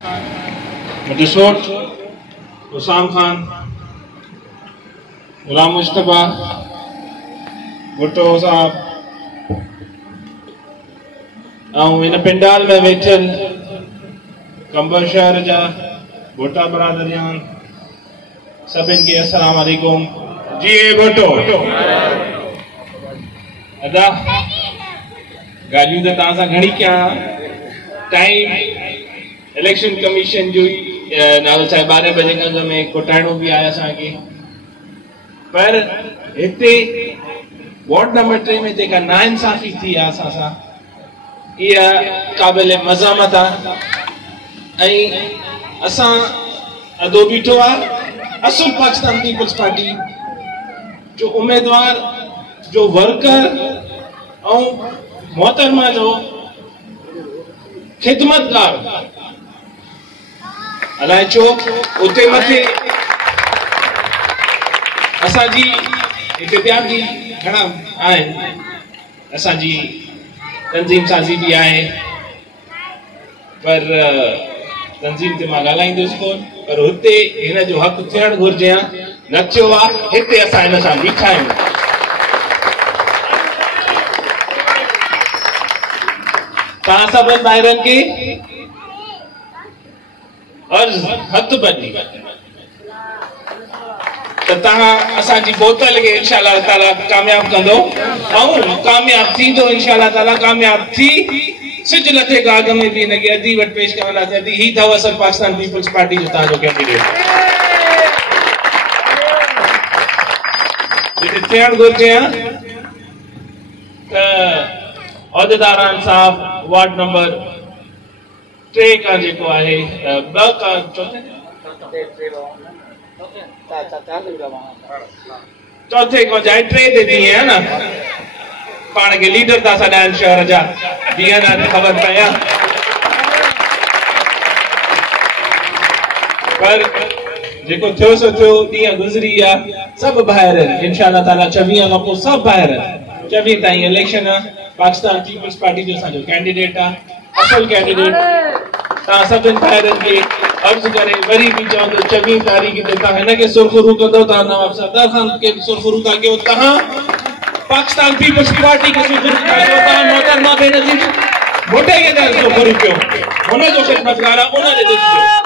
मजसूर उसाम खान, गुलाम मुस्तफा, भुट्टो साहब ऐं इन पिंडाल में वेठल कंबर शहर जा भुट्टा बरादरियान सभिनि खे अस्सलाम वालेकुम। जी भुट्टो अदा ॻाल्हियूं त तव्हां सां घणी कयां। टाइम इलेक्शन कमीशन जो नालो चाहे 12 बजे गंज में कोटाइणो भी आहे असांखे, पर हिते वार्ड नंबर 3 में जेका नाइंसाफ़ी थी आहे असां सां, इहा क़ाबिल मज़ामत आहे। ऐं असां अदो बीठो आहे असुल पाकिस्तान पीपल्स पार्टी जो उम्मीदवार, जो वर्कर ऐं मोहतरमा जो खिदमतगार। अलाए छो उते मथे असांजी हिते ॿिया बि घणा आहिनि, असांजी तंज़ीम साज़ी भी आहे, पर तंज़ीम ते मां ॻाल्हाईंदुसि कोन, पर हुते हिन जो हक़ थियणु घुरिजे हा, न थियो आहे। हिते असां हिन सां बीठा आहियूं। तव्हां सभिनि ॿाहिरनि खे अर्ज़ हथ बनी त तव्हां असांजी बोतल खे इंशाअल्लाह ताला कामयाब कंदो ऐं कामयाब थींदो इंशाअल्लाह ताला। कामयाब थी सिज लथे गाग में भी हिनखे अदी वटि पेश करण लाइ थी। ही अथव असुल पाकिस्तान पीपल्स पार्टी जो तव्हांजो कैंडिडेट, जिते थियणु घुरिजे हा। त उहिदेदारान साहब वार्ड नंबर 3 का जेको आहे ॿ का चौथे को जाए 3 ते थी है ना, पाण के लीडर था सदान शहर जा ॾींहं राति ख़बर पया, पर जेको थियो सो थियो, ॾींहं गुज़री आहे। सभु ॿाहिरि इंशाअल्लाह ताला 24 खां पोइ सभु ॿाहिरि। 24 ताईं इलेक्शन आहे। पाकिस्तान पीपल्स पार्टी जो असांजो कैंडिडेट आहे, असल कैंडिडेट। तव्हां सभिनि ॿाहिरनि खे अर्ज़ करे वरी बि चवां थो, 24 तारीख़ ते तव्हां हिनखे सुरखुरू कंदो, तव्हां नवाबज़ादा खान खे सुरखुरू था कयो, तव्हां पाकिस्तान पीपल्स पार्टी खे सुरखुरू था कयो, तव्हां मोहतरमा बेनज़ीर भुट्टे खे सुरखुरू कयो। हुनजो ख़िदमतगार आहे, उनजे ॾिसजो।